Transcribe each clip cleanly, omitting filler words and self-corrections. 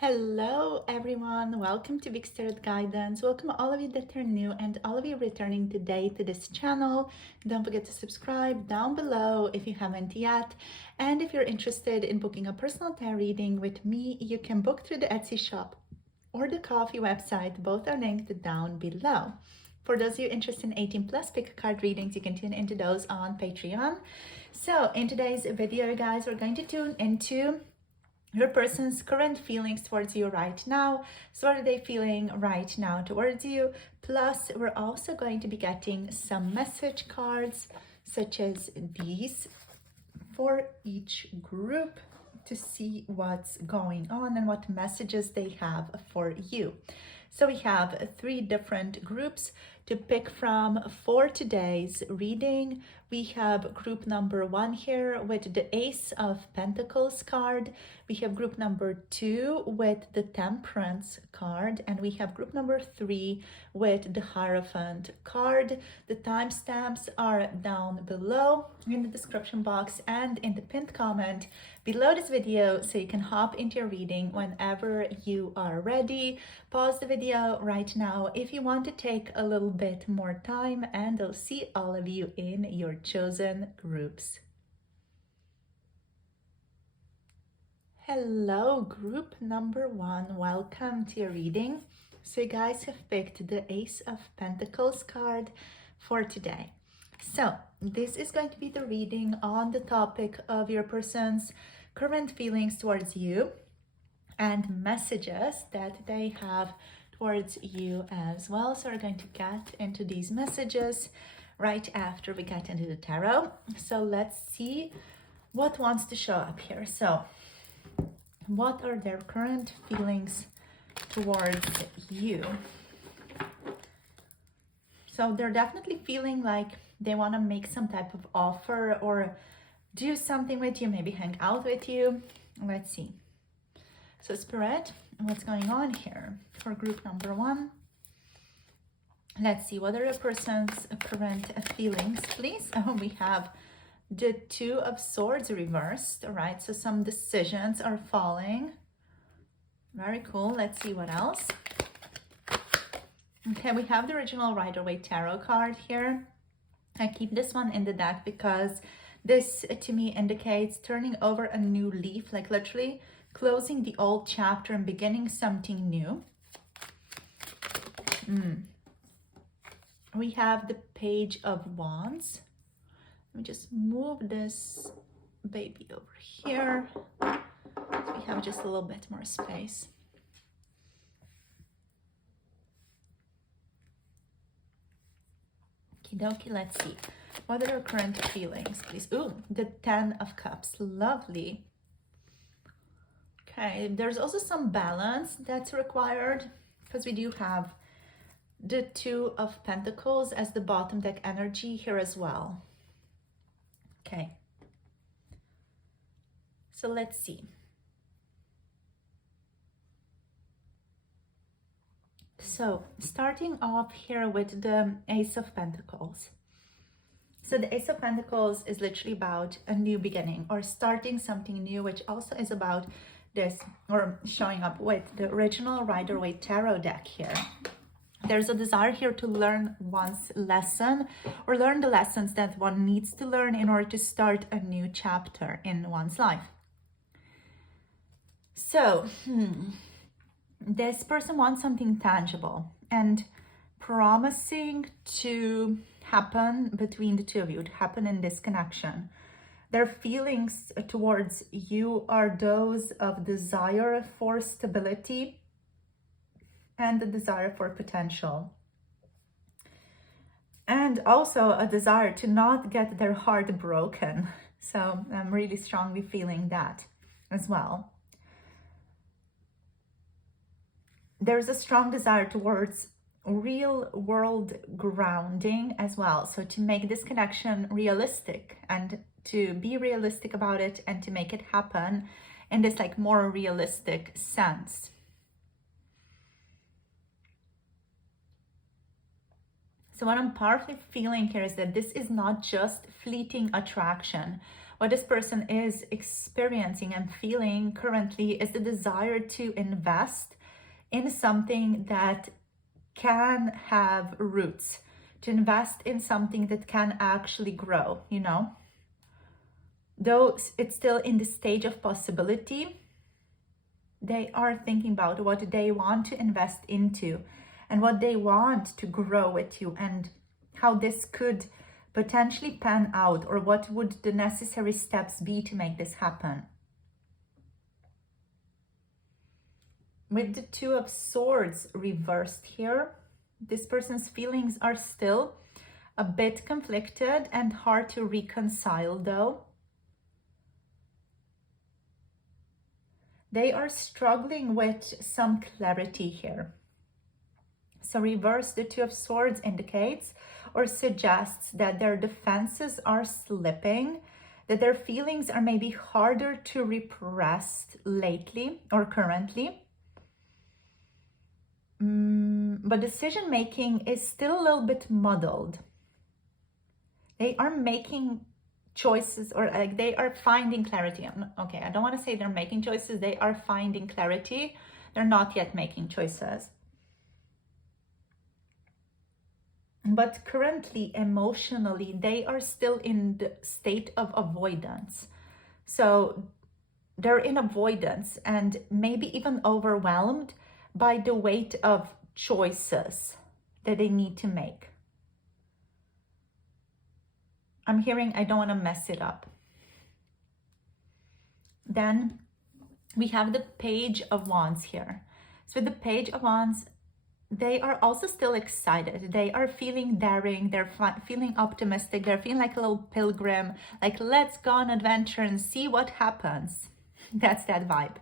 Hello everyone, welcome to Big Spirit Guidance. Welcome all of you that are new and all of you returning today to this channel. Don't forget to subscribe down below if you haven't yet. And if you're interested in booking a personal tarot reading with me, you can book through the Etsy shop or the Ko-fi website. Both are linked down below. For those of you interested in 18 plus pick card readings, you can tune into those on Patreon. So in today's video, guys, we're going to tune into your person's current feelings towards you right now. So what are they feeling right now towards you? Plus, we're also going to be getting some message cards such as these for each group to see what's going on and what messages they have for you. So we have 3 different groups to pick from for today's reading. We have group number 1 here with the Ace of Pentacles card. We have group number 2 with the Temperance card. And we have group number 3 with the Hierophant card. The timestamps are down below in the description box and in the pinned comment below this video, so you can hop into your reading whenever you are ready. Pause the video right now if you want to take a little bit more time, and I'll see all of you in your chosen groups. Hello, group number 1. Welcome to your reading. So you guys have picked the Ace of Pentacles card for today. So this is going to be the reading on the topic of your person's current feelings towards you and messages that they have towards you as well. So we're going to get into these messages right after we get into the tarot. So let's see what wants to show up here. So what are their current feelings towards you? So they're definitely feeling like they want to make some type of offer or do something with you, maybe hang out with you. Let's see. So Spirit, what's going on here for group number 1? Let's see, what are your person's current feelings, please? Oh, we have the 2 of Swords reversed, all right? So some decisions are falling. Very cool. Let's see what else. Okay, we have the original Rider-Waite Tarot card here. I keep this one in the deck because this to me indicates turning over a new leaf, like literally closing the old chapter and beginning something new. We have the Page of Wands. Let me just move this baby over here. So we have just a little bit more space. Okie dokie, let's see. What are your current feelings, please? Ooh, the 10 of Cups. Lovely. Okay, there's also some balance that's required because we do have the 2 of Pentacles as the bottom deck energy here as well. Okay. So let's see. So starting off here with the Ace of Pentacles. So the Ace of Pentacles is literally about a new beginning or starting something new, which also is about this, or showing up with the original Rider-Waite Tarot deck here. There's a desire here to learn one's lesson or learn the lessons that one needs to learn in order to start a new chapter in one's life. So, this person wants something tangible and promising to happen between the 2 of you, to happen in this connection. Their feelings towards you are those of desire for stability and the desire for potential. And also a desire to not get their heart broken. So I'm really strongly feeling that as well. There's a strong desire towards real world grounding as well. So to make this connection realistic and to be realistic about it and to make it happen in this like more realistic sense. So what I'm powerfully feeling here is that this is not just fleeting attraction What this person is experiencing and feeling currently is the desire to invest in something that can have roots, to invest in something that can actually grow, you know? Though it's still in the stage of possibility, they are thinking about what they want to invest into and what they want to grow with you, and how this could potentially pan out, or what would the necessary steps be to make this happen. With the Two of Swords reversed here, this person's feelings are still a bit conflicted and hard to reconcile though. They are struggling with some clarity here. So reverse, the Two of Swords indicates or suggests that their defenses are slipping, that their feelings are maybe harder to repress lately or currently. But decision making is still a little bit muddled. They are making choices, or like they are finding clarity. Okay, I don't want to say they're making choices. They are finding clarity. They're not yet making choices. But currently, emotionally, they are still in the state of avoidance. So they're in avoidance and maybe even overwhelmed by the weight of choices that they need to make. I'm hearing, I don't want to mess it up. Then we have the Page of Wands here. So the Page of Wands, they are also still excited. They are feeling daring. They're feeling optimistic. They're feeling like a little pilgrim, like let's go on adventure and see what happens. That's that vibe.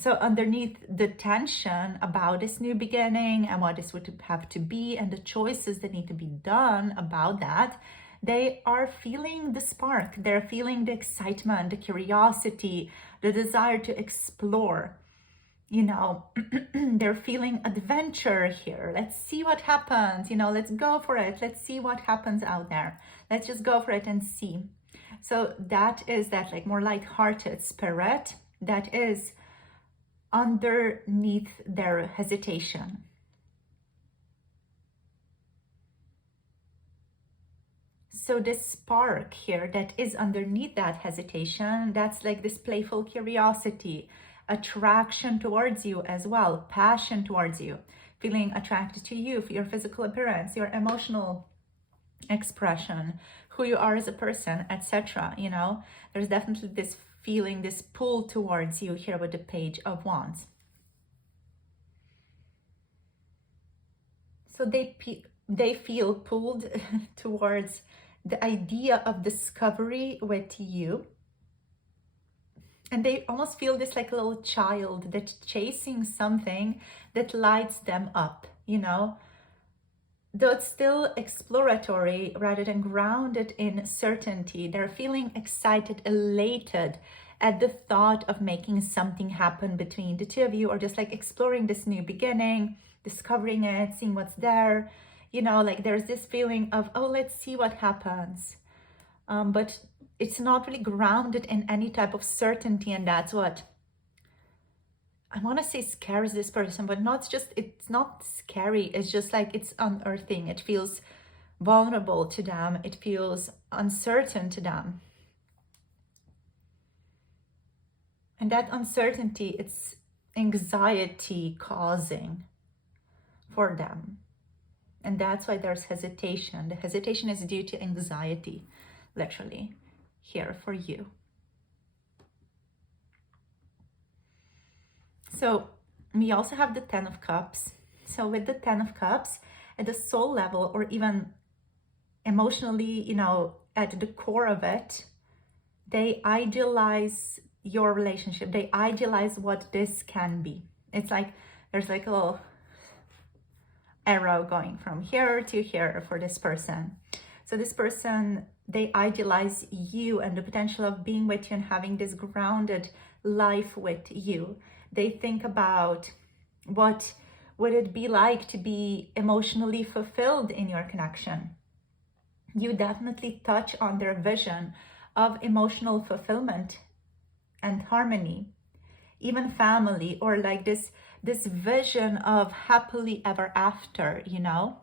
So underneath the tension about this new beginning and what this would have to be and the choices that need to be done about that, they are feeling the spark. They're feeling the excitement, the curiosity, the desire to explore. You know, they're feeling adventure here. Let's see what happens. You know, let's go for it. Let's see what happens out there. Let's just go for it and see. So that is that like more light-hearted spirit that is underneath their hesitation. So this spark here that is underneath that hesitation, that's like this playful curiosity, attraction towards you as well, passion towards you, feeling attracted to you for your physical appearance, your emotional expression, who you are as a person, etc. You know, there's definitely this feeling, this pull towards you here with the Page of Wands. So they feel pulled towards the idea of discovery with you. And they almost feel this like a little child that's chasing something that lights them up, you know? Though it's still exploratory rather than grounded in certainty, they're feeling excited, elated at the thought of making something happen between the two of you, or just like exploring this new beginning, discovering it, seeing what's there. You know, like there's this feeling of, oh, let's see what happens. But it's not really grounded in any type of certainty, and that's what I want to say scares this person, but it's not scary. It's just like it's unearthing. It feels vulnerable to them. It feels uncertain to them. And that uncertainty, it's anxiety causing for them. And that's why there's hesitation. The hesitation is due to anxiety, literally, here for you. So we also have the Ten of Cups. So with the Ten of Cups, at the soul level, or even emotionally, you know, at the core of it, they idealize your relationship. They idealize what this can be. It's like there's like a little arrow going from here to here for this person. So this person, they idealize you and the potential of being with you and having this grounded life with you. They think about what would it be like to be emotionally fulfilled in your connection. You definitely touch on their vision of emotional fulfillment and harmony, even family, or like this vision of happily ever after, you know.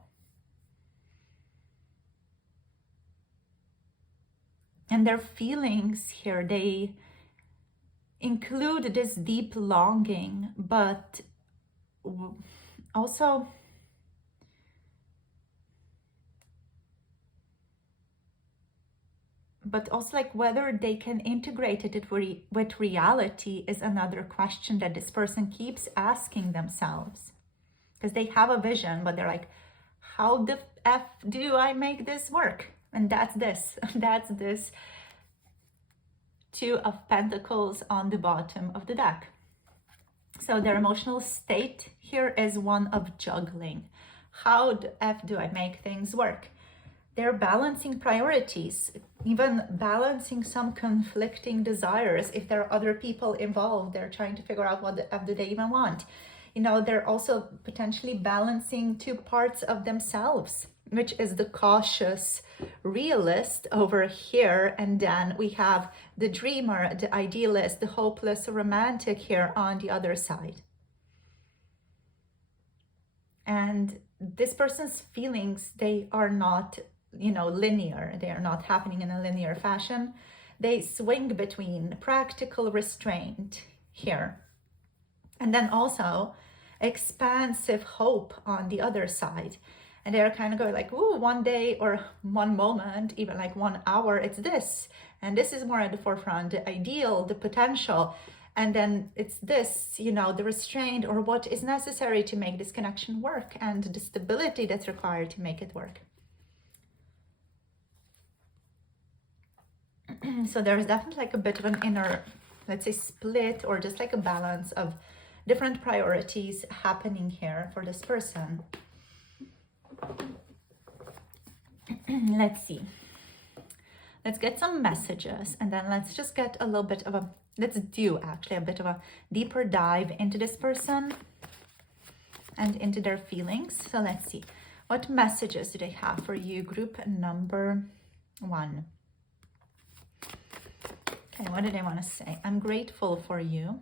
And their feelings here, they include this deep longing, but also like whether they can integrate it with reality is another question that this person keeps asking themselves, because they have a vision, but they're like, how the F do I make this work? And that's this that's this Two of Pentacles on the bottom of the deck. So their emotional state here is one of juggling. How the F do I make things work? They're balancing priorities, even balancing some conflicting desires. If there are other people involved, they're trying to figure out what the F do they even want. You know, they're also potentially balancing two parts of themselves, which is the cautious realist over here. And then we have the dreamer, the idealist, the hopeless romantic here on the other side. And this person's feelings, they are not, you know, linear. They are not happening in a linear fashion. They swing between practical restraint here, and then also expansive hope on the other side. And they're kind of going like, ooh, one day or one moment, even like 1 hour, it's this. And this is more at the forefront, the ideal, the potential. And then it's this, you know, the restraint, or what is necessary to make this connection work, and the stability that's required to make it work. So there's definitely like a bit of an inner, let's say, split, or just like a balance of different priorities happening here for this person. Let's see. Let's get some messages, and then let's just get a little bit of a, let's do actually a bit of a deeper dive into this person and into their feelings. So let's see. What messages do they have for you, group number 1? Okay, what do they want to say? I'm grateful for you.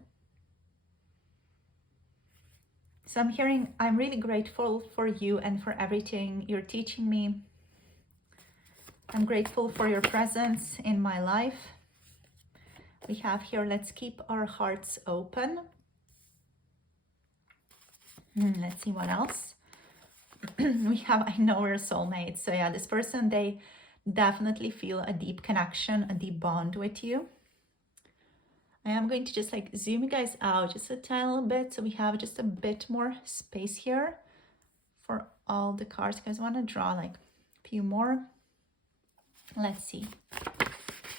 So I'm hearing, I'm really grateful for you and for everything you're teaching me. I'm grateful for your presence in my life. We have here, let's keep our hearts open. Let's see what else. We have, I know we're soulmates. So yeah, this person, they definitely feel a deep connection, a deep bond with you. I am going to just like zoom you guys out just a tiny bit, so we have just a bit more space here for all the cards. You guys want to draw like a few more. Let's see.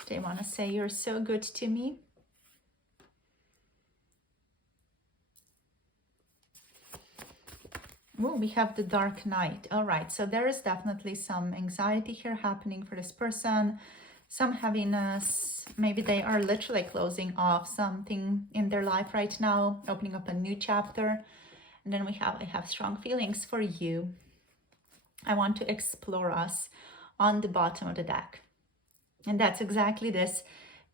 They want to say, you're so good to me. Oh, we have the Dark Knight. All right, so there is definitely some anxiety here happening for this person. Some heaviness. Maybe they are literally closing off something in their life right now, opening up a new chapter. And then we have, I have strong feelings for you. I want to explore us on the bottom of the deck. And that's exactly this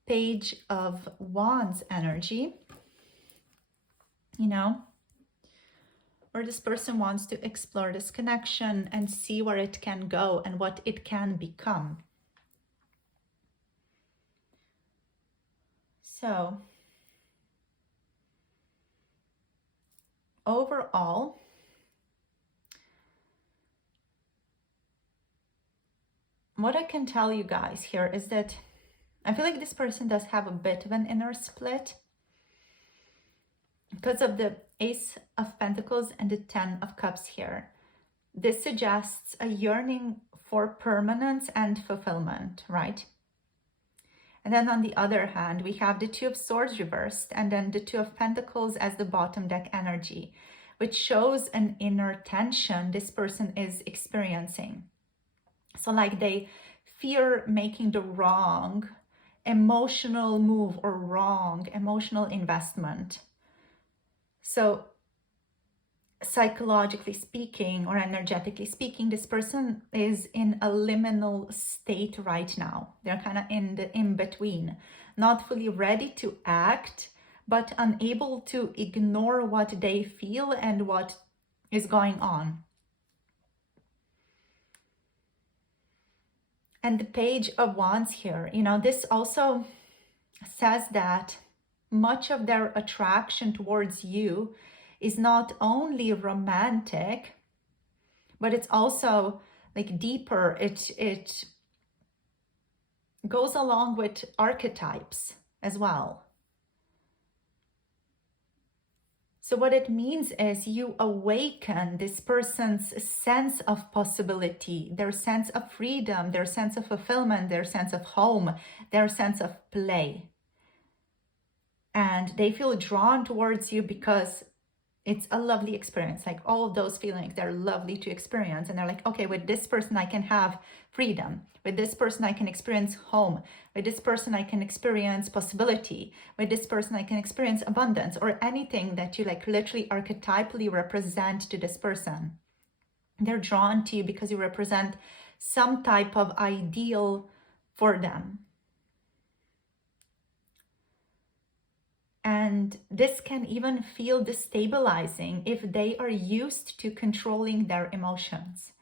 Page of Wands energy, you know, where this person wants to explore this connection and see where it can go and what it can become. So overall, what I can tell you guys here is that I feel like this person does have a bit of an inner split because of the Ace of Pentacles and the 10 of Cups here. This suggests a yearning for permanence and fulfillment, right? And then on the other hand, we have the Two of Swords reversed, and then the Two of Pentacles as the bottom deck energy, which shows an inner tension this person is experiencing. So like they fear making the wrong emotional move or wrong emotional investment. So psychologically speaking or energetically speaking, this person is in a liminal state right now. They're kind of in the in-between, not fully ready to act, but unable to ignore what they feel and what is going on. And the Page of Wands here, this also says that much of their attraction towards you is not only romantic, but it's also like deeper. It goes along with archetypes as well. So what it means is you awaken this person's sense of possibility, their sense of freedom, their sense of fulfillment, their sense of home, their sense of play. And they feel drawn towards you because it's a lovely experience. Like all of those feelings, they're lovely to experience. And they're like, okay, with this person, I can have freedom. With this person, I can experience home. With this person, I can experience possibility. With this person, I can experience abundance, or anything that you like literally archetypally represent to this person. They're drawn to you because you represent some type of ideal for them. And this can even feel destabilizing if they are used to controlling their emotions,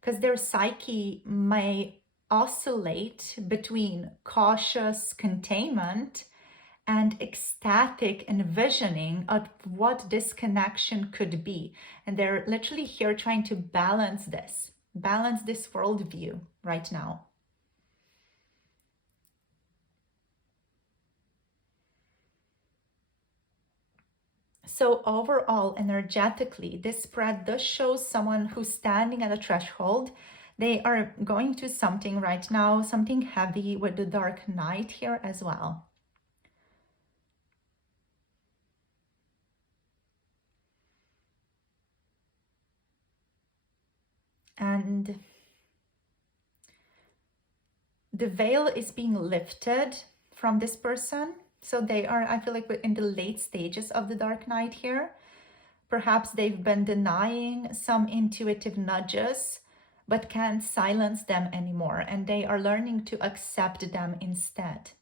because their psyche may oscillate between cautious containment and ecstatic envisioning of what this connection could be. And they're literally here trying to balance this worldview right now. So overall, energetically, this spread does show someone who's standing at a threshold. They are going to something right now, something heavy with the Dark Knight here as well. And the veil is being lifted from this person. So they are, I feel like, in the late stages of the Dark Knight here. Perhaps they've been denying some intuitive nudges, but can't silence them anymore. And they are learning to accept them instead.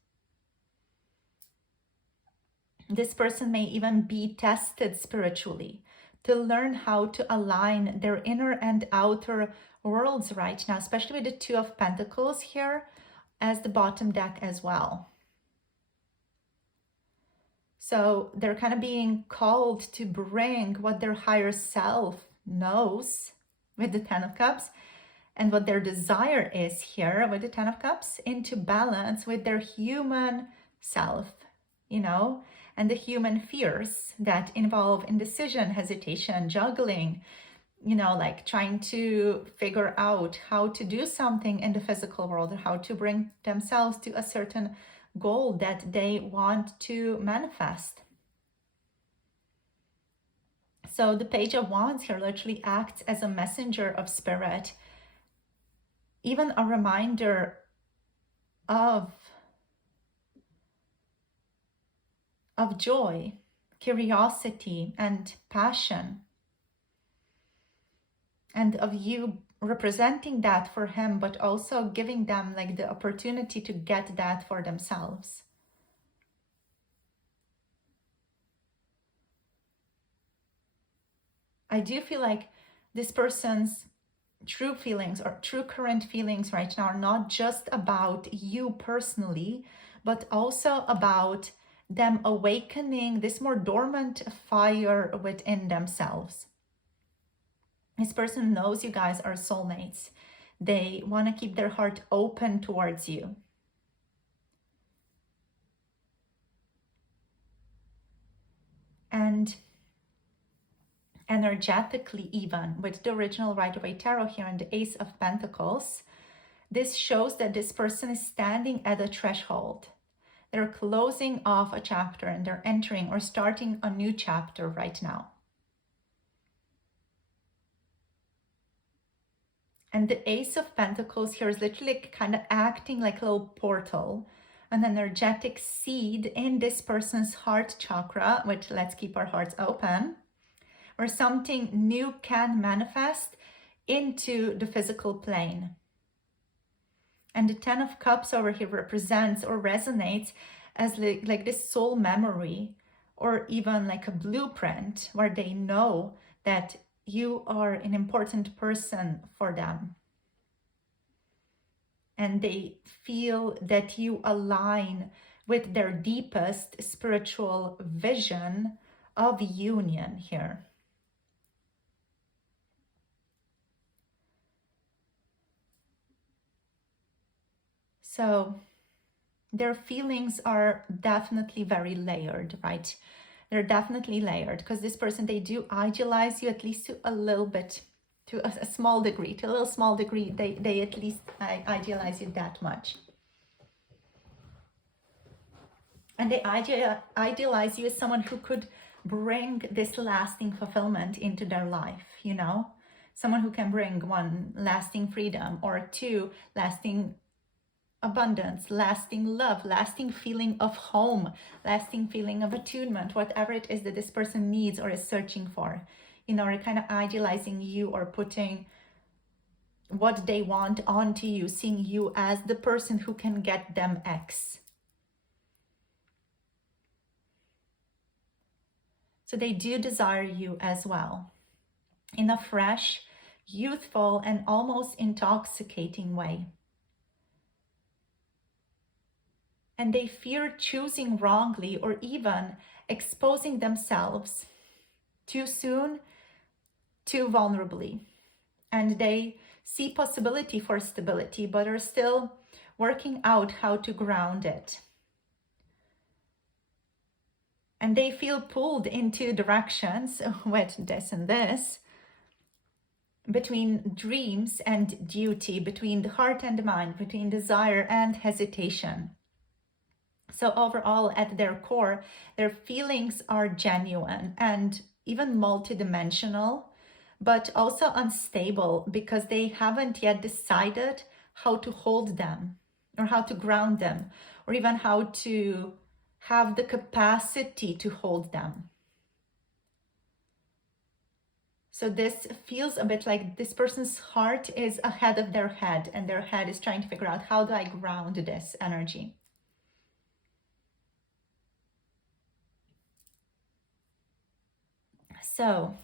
This person may even be tested spiritually to learn how to align their inner and outer worlds right now, especially with the Two of Pentacles here as the bottom deck as well. So they're kind of being called to bring what their higher self knows with the Ten of Cups and what their desire is here with the Ten of Cups into balance with their human self, and the human fears that involve indecision, hesitation, juggling, like trying to figure out how to do something in the physical world, or how to bring themselves to a certain goal that they want to manifest. So the Page of Wands here literally acts as a messenger of spirit, even a reminder of joy, curiosity, and passion, and of you representing that for him, but also giving them like the opportunity to get that for themselves. I do feel like this person's true feelings or true current feelings right now are not just about you personally, but also about them awakening this more dormant fire within themselves. This person knows you guys are soulmates. They want to keep their heart open towards you. And energetically, even with the original Rider-Waite Tarot here and the Ace of Pentacles, this shows that this person is standing at a threshold. They're closing off a chapter and they're entering or starting a new chapter right now. And the Ace of Pentacles here is literally kind of acting like a little portal, an energetic seed in this person's heart chakra, which let's keep our hearts open, or something new can manifest into the physical plane. And the Ten of Cups over here represents or resonates as like this soul memory, or even like a blueprint where they know that you are an important person for them. And they feel that you align with their deepest spiritual vision of union here. So their feelings are definitely very layered, right? They're definitely layered because this person, they do idealize you, at least to a little bit, to a small degree, to a little small degree. They at least idealize you that much. And they idealize you as someone who could bring this lasting fulfillment into their life, you know? Someone who can bring, one, lasting freedom, or two, lasting abundance, lasting love, lasting feeling of home, lasting feeling of attunement, whatever it is that this person needs or is searching for. You know, or kind of idealizing you or putting what they want onto you, seeing you as the person who can get them X. So they do desire you as well, in a fresh, youthful, and almost intoxicating way. And they fear choosing wrongly or even exposing themselves too soon, too vulnerably. And they see possibility for stability, but are still working out how to ground it. And they feel pulled in two directions with this and this, between dreams and duty, between the heart and the mind, between desire and hesitation. So overall, at their core, their feelings are genuine and even multidimensional, but also unstable because they haven't yet decided how to hold them or how to ground them, or even how to have the capacity to hold them. So this feels a bit like this person's heart is ahead of their head, and their head is trying to figure out, how do I ground this energy? So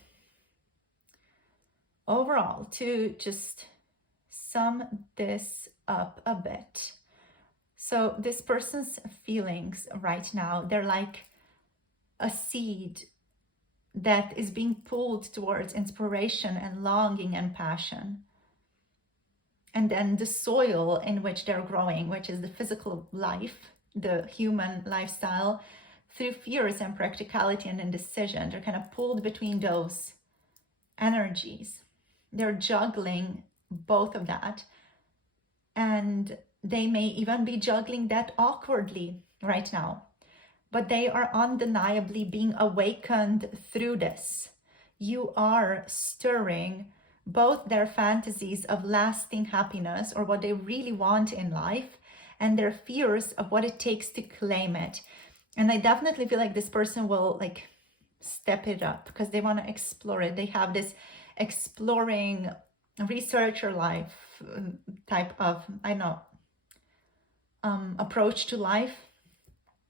overall, to just sum this up a bit. So this person's feelings right now, they're like a seed that is being pulled towards inspiration and longing and passion. And then the soil in which they're growing, which is the physical life, the human lifestyle, through fears and practicality and indecision, they're kind of pulled between those energies. They're juggling both of that. And they may even be juggling that awkwardly right now. But they are undeniably being awakened through this. You are stirring both their fantasies of lasting happiness, or what they really want in life, and their fears of what it takes to claim it. And I definitely feel like this person will like step it up because they want to explore it. They have this exploring researcher life type of, approach to life.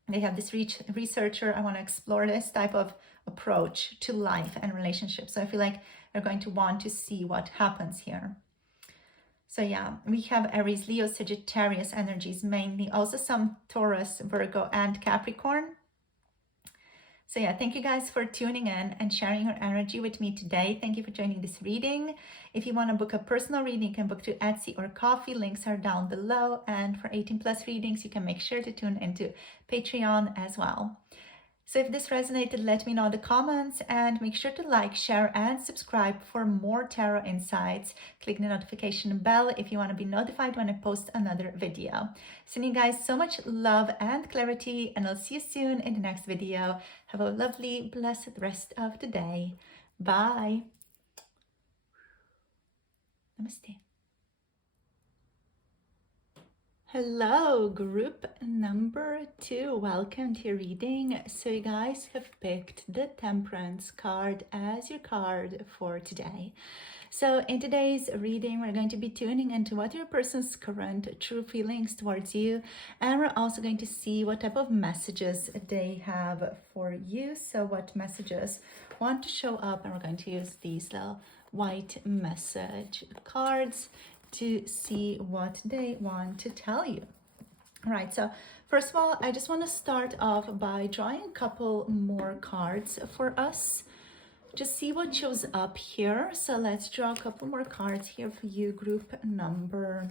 They have this researcher, I want to explore this type of approach to life and relationships. So I feel like they're going to want to see what happens here. So yeah, we have Aries, Leo, Sagittarius energies mainly, also some Taurus, Virgo, and Capricorn. So yeah, thank you guys for tuning in and sharing your energy with me today. Thank you for joining this reading. If you want to book a personal reading, you can book through Etsy or Ko-fi. Links are down below. And for 18+ readings, you can make sure to tune into Patreon as well. So if this resonated, let me know in the comments, and make sure to like, share, and subscribe for more tarot insights. Click the notification bell if you want to be notified when I post another video. Sending you guys so much love and clarity, and I'll see you soon in the next video. Have a lovely, blessed rest of the day. Bye. Namaste. Hello, group number 2. Welcome to your reading. So you guys have picked the Temperance card as your card for today. So in today's reading, we're going to be tuning into what your person's current true feelings towards you. And we're also going to see what type of messages they have for you. So what messages want to show up, and we're going to use these little white message cards to see what they want to tell you. All right, so first of all, I just want to start off by drawing a couple more cards for us. Just see what shows up here. So let's draw a couple more cards here for you, group number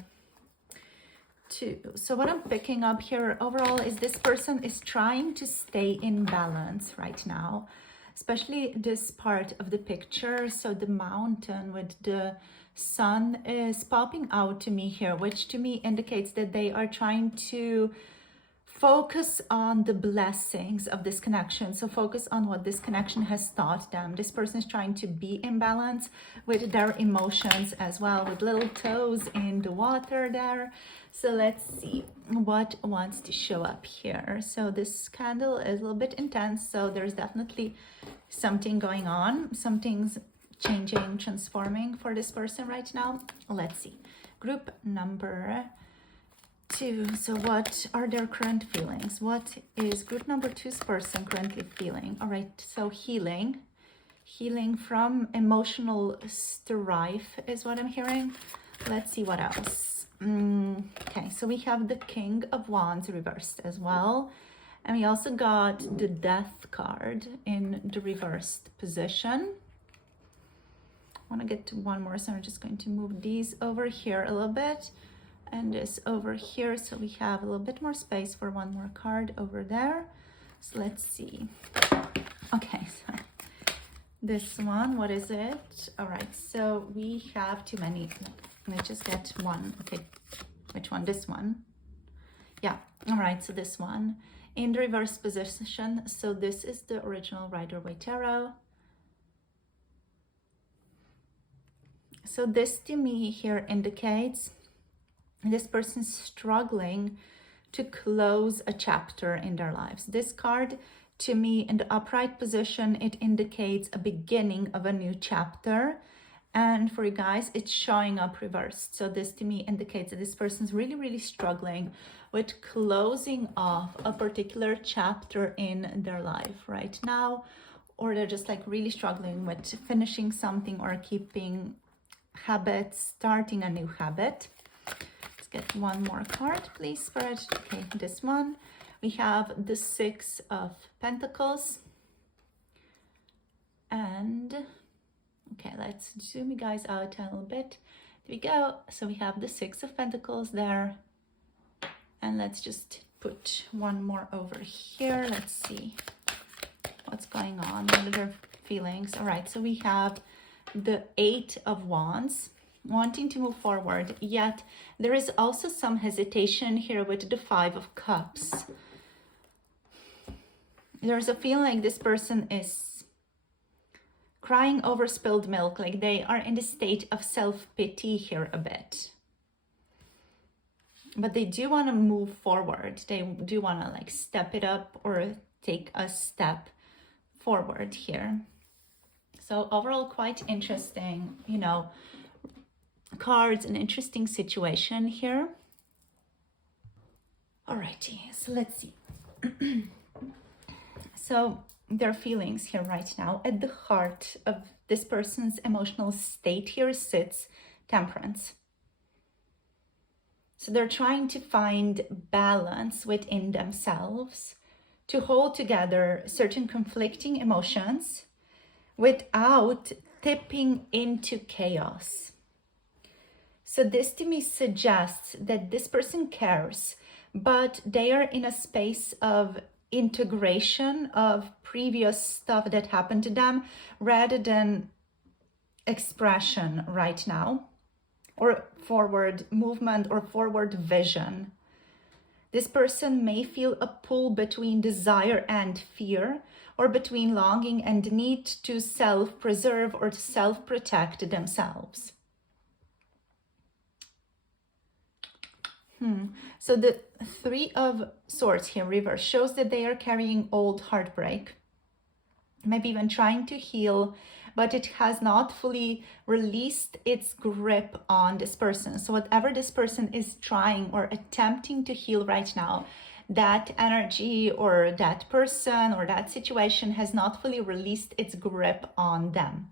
2. So what I'm picking up here overall is this person is trying to stay in balance right now, especially this part of the picture. So the mountain with the sun is popping out to me here, which to me indicates that they are trying to focus on the blessings of this connection. So focus on what this connection has taught them. This person is trying to be in balance with their emotions as well, with little toes in the water there. So let's see what wants to show up here. So this candle is a little bit intense, so there's definitely something going on. Something's changing, transforming for this person right now. Let's see. Group number 2. So what are their current feelings? What is group number 2's person currently feeling? All right, so healing from emotional strife is what I'm hearing. Let's see what else. Okay, so we have the King of Wands reversed as well. And we also got the Death card in the reversed position. I want to get to one more, so I'm just going to move these over here a little bit and this over here, so we have a little bit more space for one more card over there. So let's see. Okay, so this one, what is it? All right, so we have too many. Let me just get one. Okay, which one? This one. Yeah, all right, so this one in the reverse position. So this is the original Rider-Waite Tarot. So this to me here indicates this person's struggling to close a chapter in their lives. This card to me in the upright position, it indicates a beginning of a new chapter. And for you guys, it's showing up reversed. So this to me indicates that this person's really, really struggling with closing off a particular chapter in their life right now. Or they're just like really struggling with finishing something or keeping habits, starting a new habit. Let's get one more card, please, Spirit. Okay, this one. We have the 6 of Pentacles. And, okay, let's zoom you guys out a little bit. There we go. So we have the 6 of Pentacles there. And let's just put one more over here. Let's see what's going on. What are their feelings? All right, so we have the 8 of Wands, wanting to move forward, yet there is also some hesitation here with the 5 of Cups. There's a feeling like this person is crying over spilled milk, like they are in the state of self-pity here a bit. But they do want to move forward. They do want to like step it up or take a step forward here. So overall, quite interesting, you know, cards, an interesting situation here. Alrighty, so let's see. So their feelings here right now, at the heart of this person's emotional state here sits Temperance. So they're trying to find balance within themselves to hold together certain conflicting emotions without tipping into chaos. So this to me suggests that this person cares, but they are in a space of integration of previous stuff that happened to them rather than expression right now, or forward movement or forward vision. This person may feel a pull between desire and fear, or between longing and need to self-preserve or to self-protect themselves. So the Three of Swords here, reverse, shows that they are carrying old heartbreak, maybe even trying to heal, but it has not fully released its grip on this person. So whatever this person is trying or attempting to heal right now, that energy or that person or that situation has not fully released its grip on them.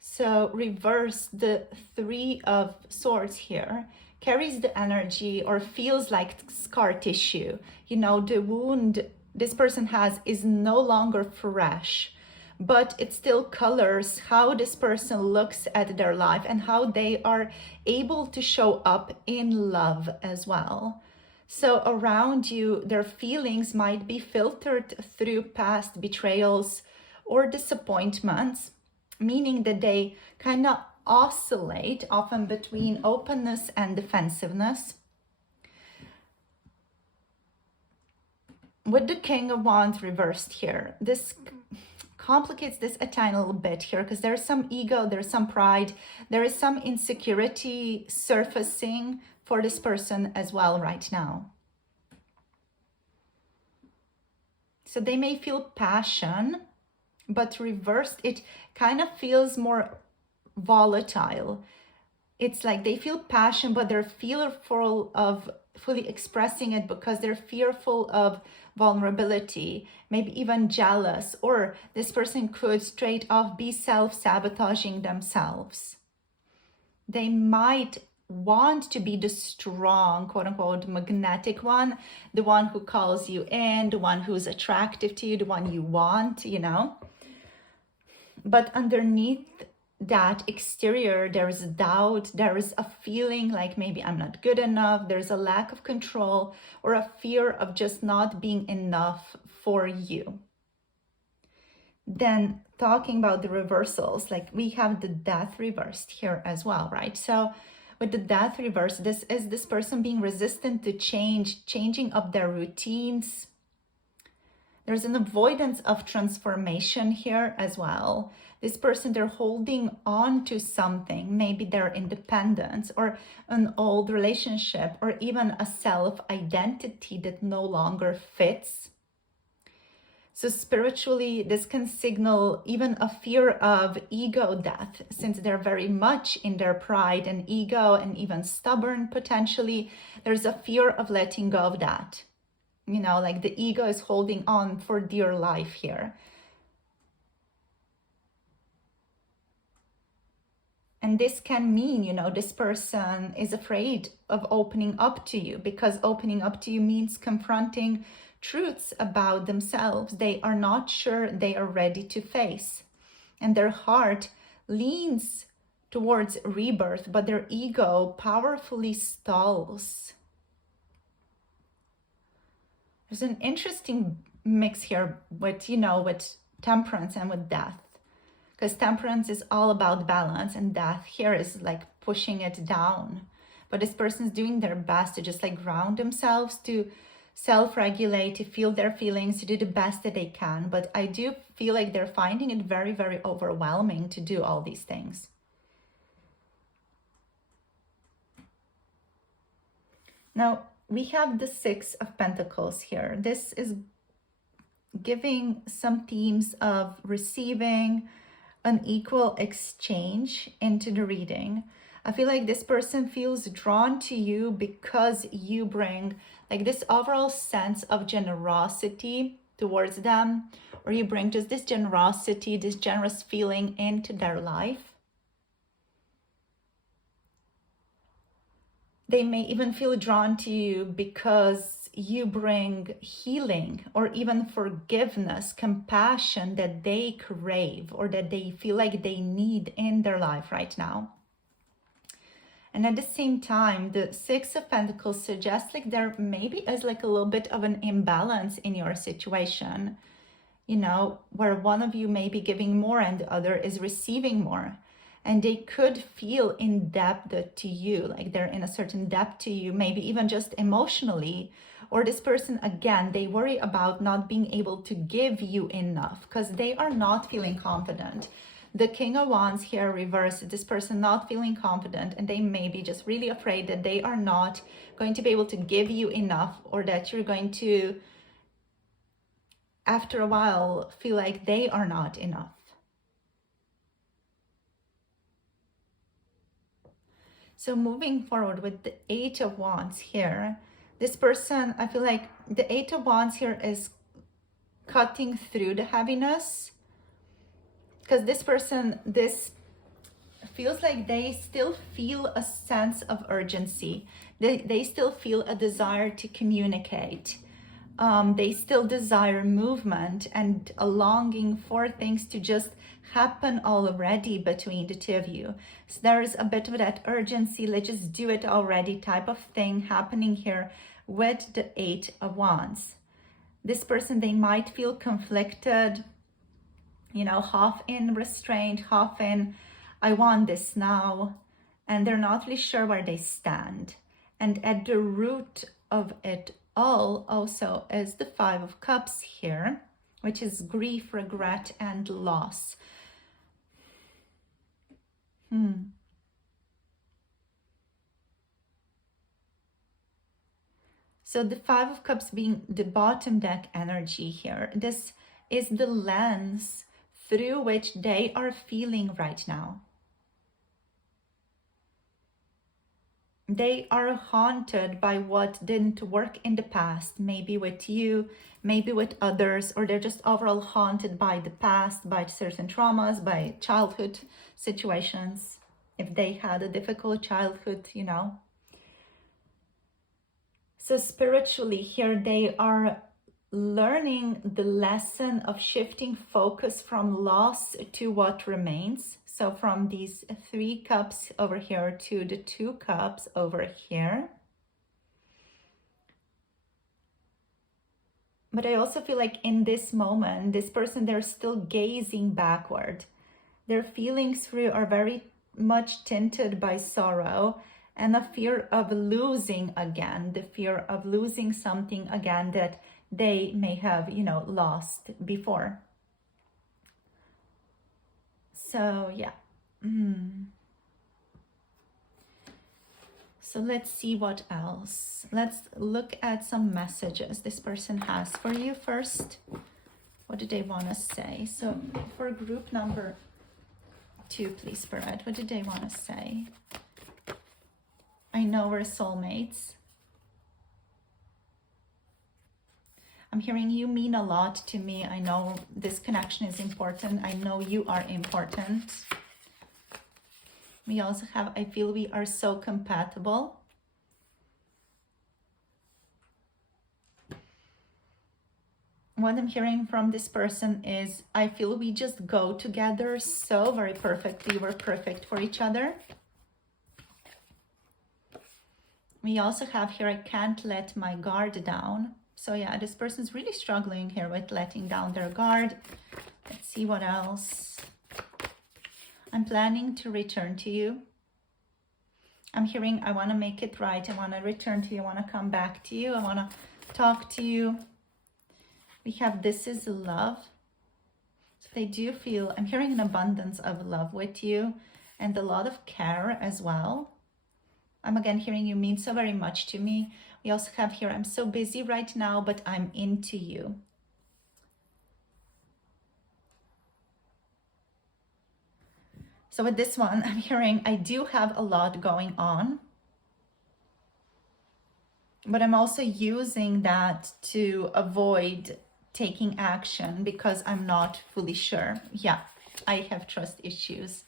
So reverse, the Three of Swords here carries the energy or feels like scar tissue. You know, the wound this person has is no longer fresh, but it still colors how this person looks at their life and how they are able to show up in love as well. So around you, their feelings might be filtered through past betrayals or disappointments, meaning that they kind of oscillate often between openness and defensiveness. With the King of Wands reversed here, this complicates this a tiny little bit here because there's some ego, there's some pride, there is some insecurity surfacing for this person as well right now. So they may feel passion, but reversed, it kind of feels more volatile. It's like they feel passion, but they're fearful of fully expressing it because they're fearful of vulnerability, maybe even jealous, or this person could straight off be self-sabotaging themselves. They might want to be the strong, quote unquote, magnetic one, the one who calls you in, the one who's attractive to you, the one you want, you know. But underneath that exterior, there is doubt, there is a feeling like maybe I'm not good enough, there's a lack of control or a fear of just not being enough for you. Then talking about the reversals, like we have the Death reversed here as well, right? So with the Death reverse, this is this person being resistant to change, changing up their routines. There's an avoidance of transformation here as well. This person, they're holding on to something, maybe their independence or an old relationship or even a self-identity that no longer fits. So spiritually, this can signal even a fear of ego death, since they're very much in their pride and ego and even stubborn potentially. There's a fear of letting go of that. You know, like the ego is holding on for dear life here. And this can mean, you know, this person is afraid of opening up to you, because opening up to you means confronting truths about themselves they are not sure they are ready to face. And their heart leans towards rebirth, but their ego powerfully stalls. There's an interesting mix here with, you know, with Temperance and with Death. Because Temperance is all about balance and Death here is like pushing it down. But this person's doing their best to just like ground themselves, to self-regulate, to feel their feelings, to do the best that they can. But I do feel like they're finding it very, very overwhelming to do all these things. Now, we have the Six of Pentacles here. This is giving some themes of receiving, an equal exchange into the reading. I feel like this person feels drawn to you because you bring like this overall sense of generosity towards them, or you bring just this generosity, this generous feeling into their life. They may even feel drawn to you because you bring healing or even forgiveness, compassion that they crave or that they feel like they need in their life right now. And at the same time, the Six of Pentacles suggests like there maybe is like a little bit of an imbalance in your situation, you know, where one of you may be giving more and the other is receiving more. And they could feel indebted to you, like they're in a certain debt to you, maybe even just emotionally. Or this person, again, they worry about not being able to give you enough because they are not feeling confident. The King of Wands here reversed, this person not feeling confident, and they may be just really afraid that they are not going to be able to give you enough, or that you're going to, after a while, feel like they are not enough. So moving forward with the Eight of Wands here, this person, I feel like the Eight of Wands here is cutting through the heaviness, because this person, this feels like they still feel a sense of urgency. They still feel a desire to communicate. They still desire movement and a longing for things to just happen already between the two of you. So there is a bit of that urgency, let's just do it already type of thing happening here with the Eight of Wands. This person, they might feel conflicted, you know, half in restraint, half in I want this now, and they're not really sure where they stand. And at the root of it all also is the Five of Cups here, which is grief, regret, and loss. So the Five of Cups being the bottom deck energy here, this is the lens through which they are feeling right now. They are haunted by what didn't work in the past, maybe with you, maybe with others, or they're just overall haunted by the past, by certain traumas, by childhood situations, if they had a difficult childhood, you know. So spiritually here, they are learning the lesson of shifting focus from loss to what remains. So from these Three Cups over here to the Two Cups over here. But I also feel like in this moment, this person, they're still gazing backward. Their feelings through are very much tinted by sorrow and a fear of losing again, the fear of losing something again that they may have, you know, lost before. So yeah. So let's see what else. Let's look at some messages this person has for you first. What do they want to say? So for group number 2, please, Spirit, what do they want to say? I know we're soulmates. I'm hearing you mean a lot to me. I know this connection is important. I know you are important. We also have, I feel we are so compatible. What I'm hearing from this person is, I feel we just go together so very perfectly. We're perfect for each other. We also have here, I can't let my guard down. So yeah, this person's really struggling here with letting down their guard. Let's see what else. I'm planning to return to you. I'm hearing, I want to make it right. I want to return to you. I want to come back to you. I want to talk to you. We have this is love. So they do feel, I'm hearing an abundance of love with you and a lot of care as well. I'm again hearing you mean so very much to me. We also have here, I'm so busy right now, but I'm into you. So with this one, I'm hearing I do have a lot going on, but I'm also using that to avoid taking action because I'm not fully sure. Yeah, I have trust issues.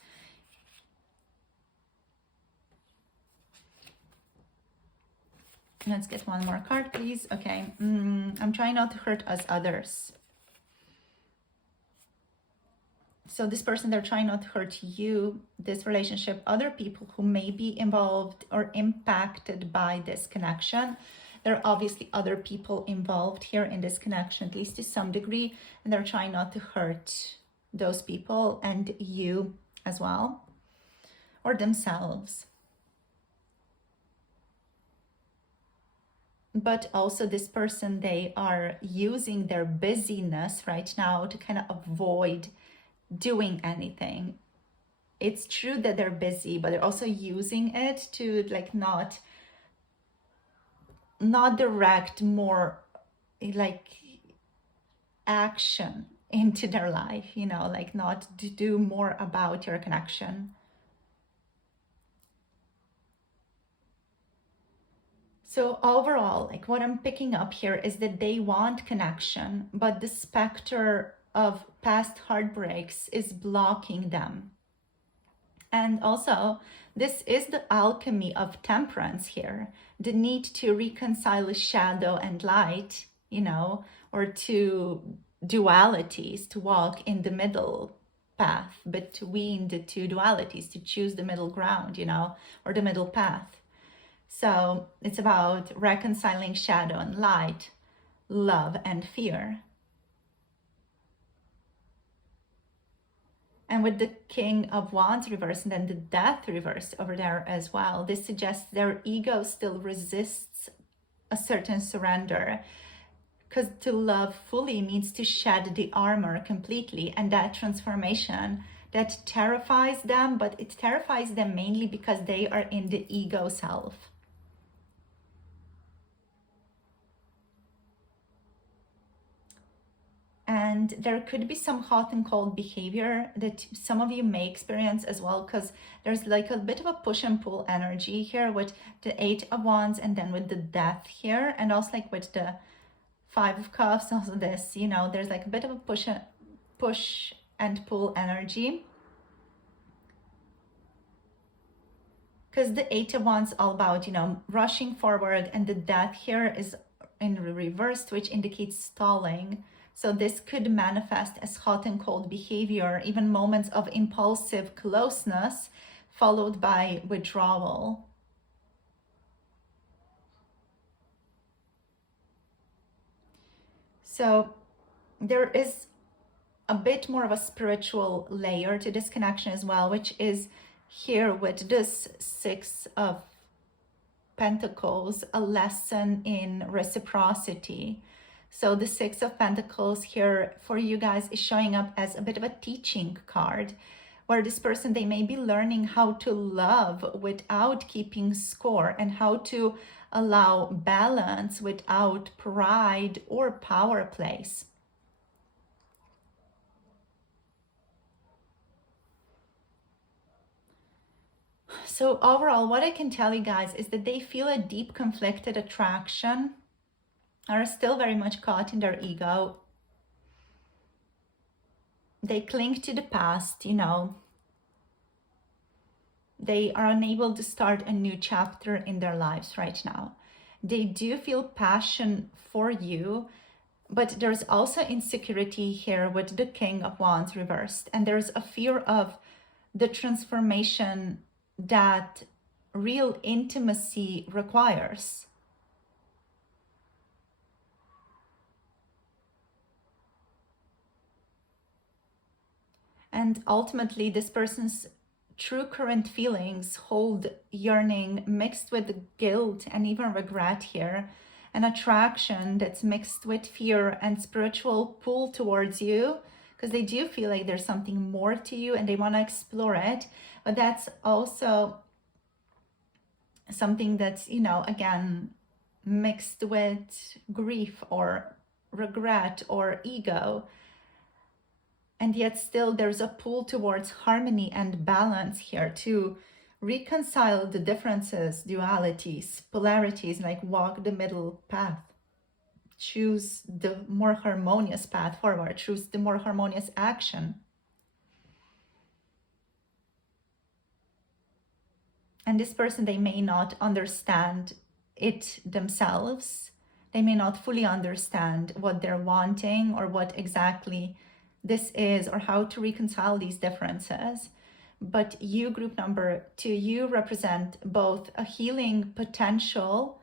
Let's get one more card, please. Okay. I'm trying not to hurt us others. So this person, they're trying not to hurt you, this relationship, other people who may be involved or impacted by this connection. There are obviously other people involved here in this connection, at least to some degree, and they're trying not to hurt those people and you as well, or themselves. But also this person, they are using their busyness right now to kind of avoid doing anything. It's true that they're busy, but they're also using it to like not direct more like action into their life, you know, like not to do more about your connection. So overall, like what I'm picking up here is that they want connection, but the specter of past heartbreaks is blocking them. And also, this is the alchemy of temperance here, the need to reconcile shadow and light, you know, or to dualities, to walk in the middle path between the two dualities, to choose the middle ground, you know, or the middle path. So it's about reconciling shadow and light, love and fear. And with the King of Wands reversed and then the Death reversed over there as well, this suggests their ego still resists a certain surrender. Because to love fully means to shed the armor completely, and that transformation that terrifies them, but it terrifies them mainly because they are in the ego self. And there could be some hot and cold behavior that some of you may experience as well, because there's like a bit of a push and pull energy here with the 8 of Wands and then with the Death here, and also like with the 5 of Cups, also this, you know, there's like a bit of a push and pull energy. Because the 8 of Wands all about, you know, rushing forward, and the Death here is in reversed, which indicates stalling. So this could manifest as hot and cold behavior, even moments of impulsive closeness followed by withdrawal. So there is a bit more of a spiritual layer to this connection as well, which is here with this 6 of Pentacles, a lesson in reciprocity. So the 6 of Pentacles here for you guys is showing up as a bit of a teaching card, where this person, they may be learning how to love without keeping score, and how to allow balance without pride or power plays. So overall, what I can tell you guys is that they feel a deep conflicted attraction, are still very much caught in their ego. They cling to the past, you know. They are unable to start a new chapter in their lives right now. They do feel passion for you, but there's also insecurity here with the King of Wands reversed. And there's a fear of the transformation that real intimacy requires. And ultimately, this person's true current feelings hold yearning mixed with guilt and even regret here, an attraction that's mixed with fear and spiritual pull towards you, because they do feel like there's something more to you and they want to explore it. But that's also something that's, you know, again, mixed with grief or regret or ego. And yet still there's a pull towards harmony and balance here to reconcile the differences, dualities, polarities, like walk the middle path. Choose the more harmonious path forward. Choose the more harmonious action. And this person, they may not understand it themselves. They may not fully understand what they're wanting or what exactly this is, or how to reconcile these differences. But you, group number 2, you represent both a healing potential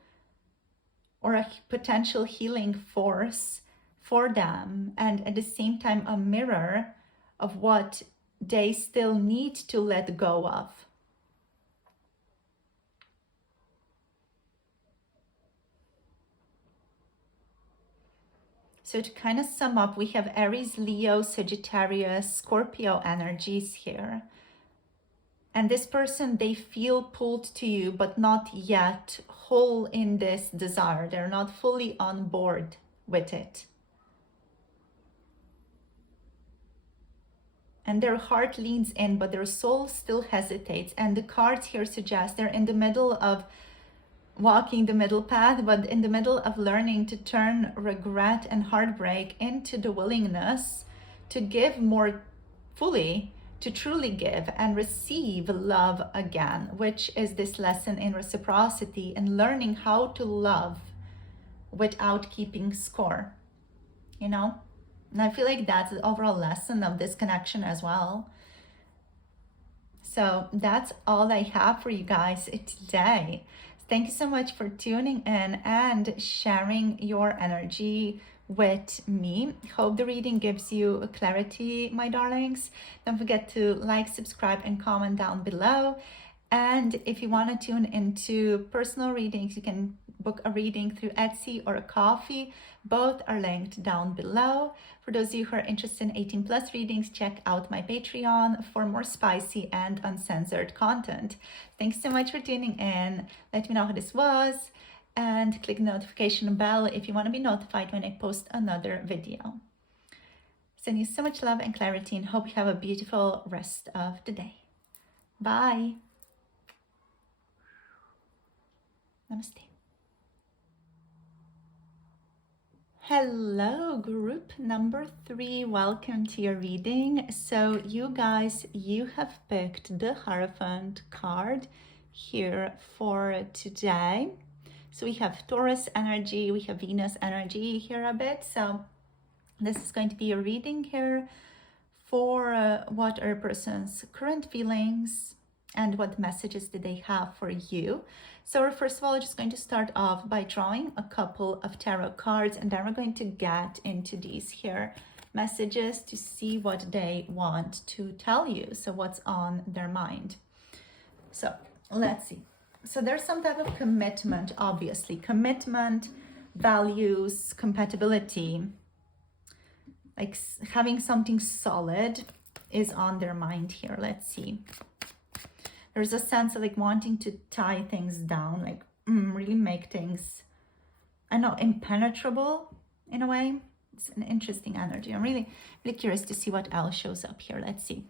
or a potential healing force for them, and at the same time a mirror of what they still need to let go of. So to kind of sum up, we have Aries, Leo, Sagittarius, Scorpio energies here. And this person, they feel pulled to you, but not yet whole in this desire. They're not fully on board with it. And their heart leans in, but their soul still hesitates. And the cards here suggest they're in the middle of walking the middle path, but in the middle of learning to turn regret and heartbreak into the willingness to give more fully, to truly give and receive love again, which is this lesson in reciprocity and learning how to love without keeping score, you know? And I feel like that's the overall lesson of this connection as well. So that's all I have for you guys today. Thank you so much for tuning in and sharing your energy with me. Hope the reading gives you clarity, my darlings. Don't forget to like, subscribe, and comment down below. And if you want to tune into personal readings, you can book a reading through Etsy or a coffee. Both are linked down below. For those of you who are interested in 18+ readings, check out my Patreon for more spicy and uncensored content. Thanks so much for tuning in. Let me know how this was, and click the notification bell if you want to be notified when I post another video. Send you so much love and clarity, and hope you have a beautiful rest of the day. Bye. Namaste. Hello, group number 3. Welcome to your reading. So you guys, you have picked the Hierophant card here for today. So we have Taurus energy, we have Venus energy here a bit. So this is going to be a reading here for what are a person's current feelings and what messages do they have for you. So first of all, I'm just going to start off by drawing a couple of tarot cards, and then we're going to get into these here messages to see what they want to tell you. So what's on their mind. So let's see. So there's some type of commitment, obviously. Commitment, values, compatibility. Like having something solid is on their mind here. Let's see. There's a sense of like wanting to tie things down, like really make things, I know, impenetrable in a way. It's an interesting energy. I'm really curious to see what else shows up here. Let's see.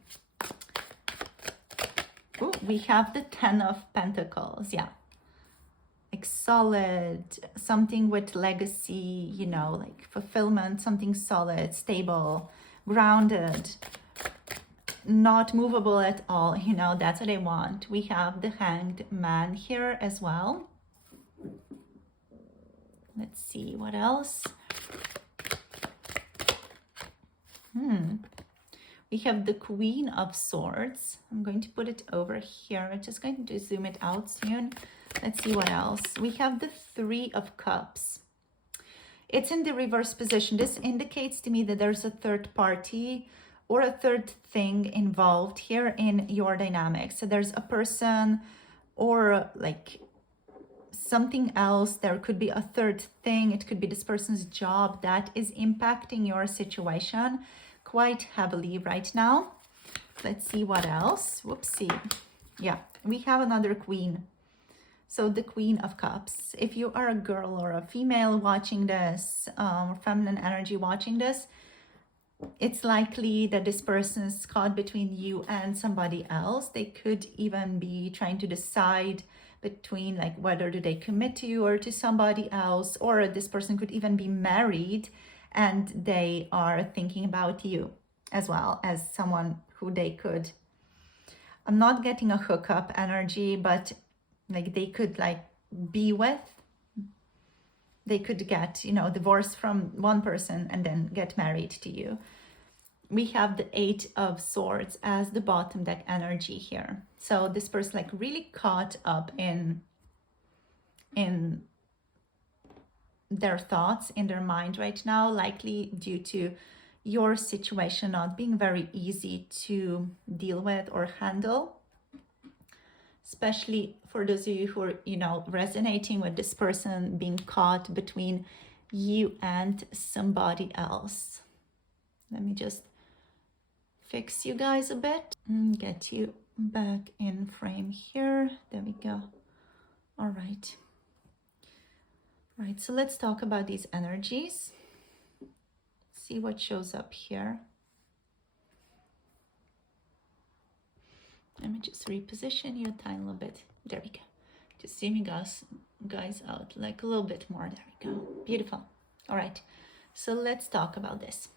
Ooh, we have the 10 of Pentacles. Yeah. Like solid, something with legacy, you know, like fulfillment, something solid, stable, grounded, not movable at all, you know, that's what I want. We have the Hanged Man here as well. Let's see what else. We have the Queen of Swords. I'm going to put it over here. I'm just going to zoom it out soon. Let's see what else. We have the Three of Cups. It's in the reverse position. This indicates to me that there's a third party or a third thing involved here in your dynamics. So there's a person or like something else. There could be a third thing. It could be this person's job that is impacting your situation quite heavily right now. Let's see what else. Whoopsie. Yeah, we have another Queen. So the Queen of Cups. If you are a girl or a female watching this, or feminine energy watching this, it's likely that this person is caught between you and somebody else. They could even be trying to decide between like whether do they commit to you or to somebody else, or this person could even be married and they are thinking about you as well as someone who they could. I'm not getting a hookup energy, but like they could like be with. They could get, you know, divorced from one person and then get married to you. We have the Eight of Swords as the bottom deck energy here. So this person like really caught up in their thoughts, in their mind right now, likely due to your situation not being very easy to deal with or handle. Especially for those of you who are, you know, resonating with this person, being caught between you and somebody else. Let me just fix you guys a bit and get you back in frame here. There we go. All right. Right, so let's talk about these energies. See what shows up here. Let me just reposition you a tiny little bit. There we go. Just see me guys out like a little bit more. There we go. Beautiful. All right, so let's talk about this.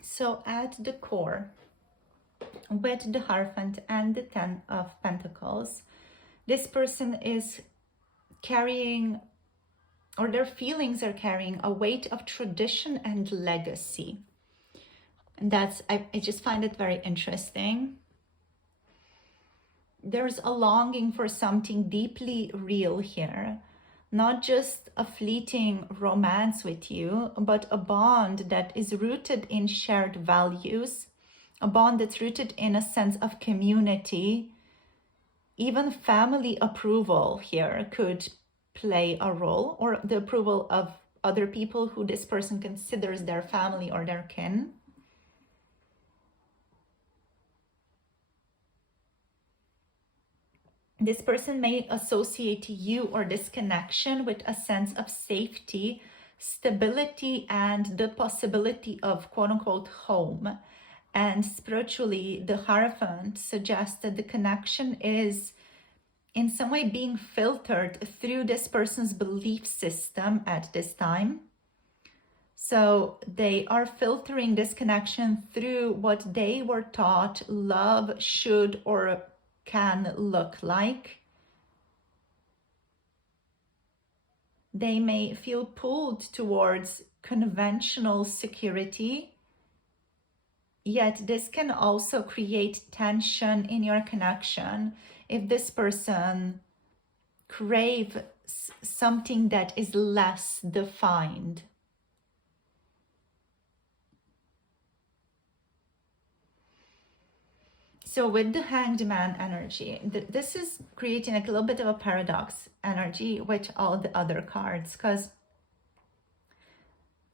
So at the core, with the Hierophant and the Ten of Pentacles, this person is carrying, or their feelings are carrying, a weight of tradition and legacy. And that's, I just find it very interesting. There's a longing for something deeply real here. Not just a fleeting romance with you, but a bond that is rooted in shared values, a bond that's rooted in a sense of community. Even family approval here could play a role, or the approval of other people who this person considers their family or their kin. This person may associate you or this connection with a sense of safety, stability, and the possibility of quote-unquote home. And spiritually, the Hierophant suggests that the connection is in some way being filtered through this person's belief system at this time. So they are filtering this connection through what they were taught love should or can look like. They may feel pulled towards conventional security, yet this can also create tension in your connection if this person craves something that is less defined. So with the Hanged Man energy, this is creating like a little bit of a paradox energy with all the other cards, because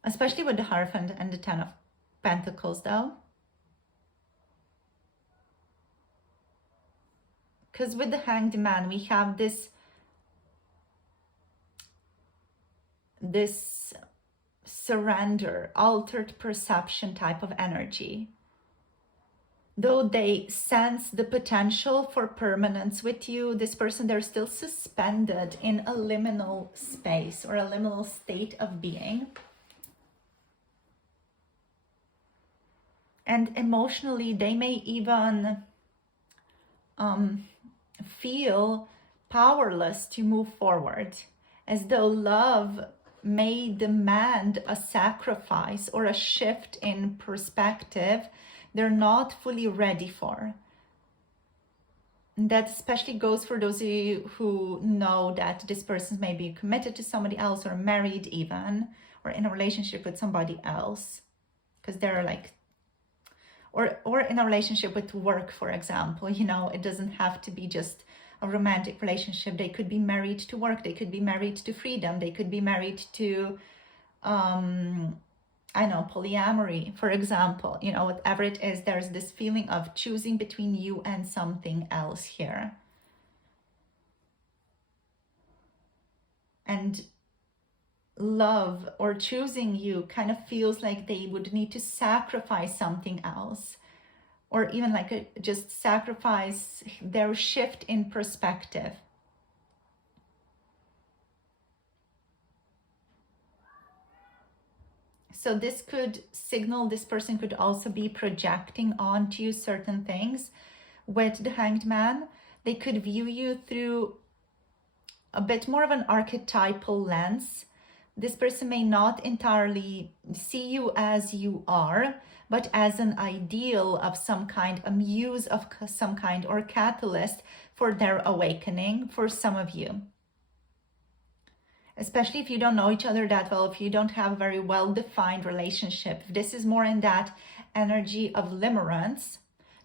especially with the Hierophant and the Ten of Pentacles though, because with the Hanged Man we have this surrender, altered perception type of energy. Though they sense the potential for permanence with you, this person, they're still suspended in a liminal space or a liminal state of being. And emotionally, they may even feel powerless to move forward, as though love may demand a sacrifice or a shift in perspective they're not fully ready for. And that especially goes for those of you who know that this person may be committed to somebody else, or married even, or in a relationship with somebody else, because they're like, or in a relationship with work, for example. You know, it doesn't have to be just a romantic relationship. They could be married to work, they could be married to freedom, they could be married to I know, polyamory, for example. You know, whatever it is, there's this feeling of choosing between you and something else here. And love or choosing you kind of feels like they would need to sacrifice something else, or even like just sacrifice their shift in perspective. So this could signal this person could also be projecting onto you certain things. With the Hanged Man, they could view you through a bit more of an archetypal lens. This person may not entirely see you as you are, but as an ideal of some kind, a muse of some kind, or catalyst for their awakening for some of you. Especially if you don't know each other that well, if you don't have a very well-defined relationship. This is more in that energy of limerence.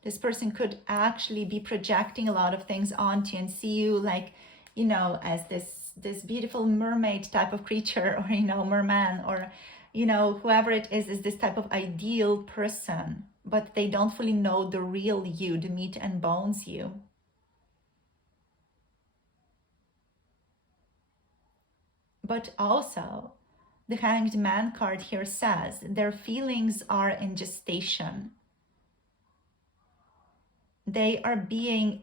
This person could actually be projecting a lot of things onto you and see you like, you know, as this beautiful mermaid type of creature, or, you know, merman, or, you know, whoever it is this type of ideal person, but they don't fully know the real you, the meat and bones you. But also, the Hanged Man card here says their feelings are in gestation. They are being,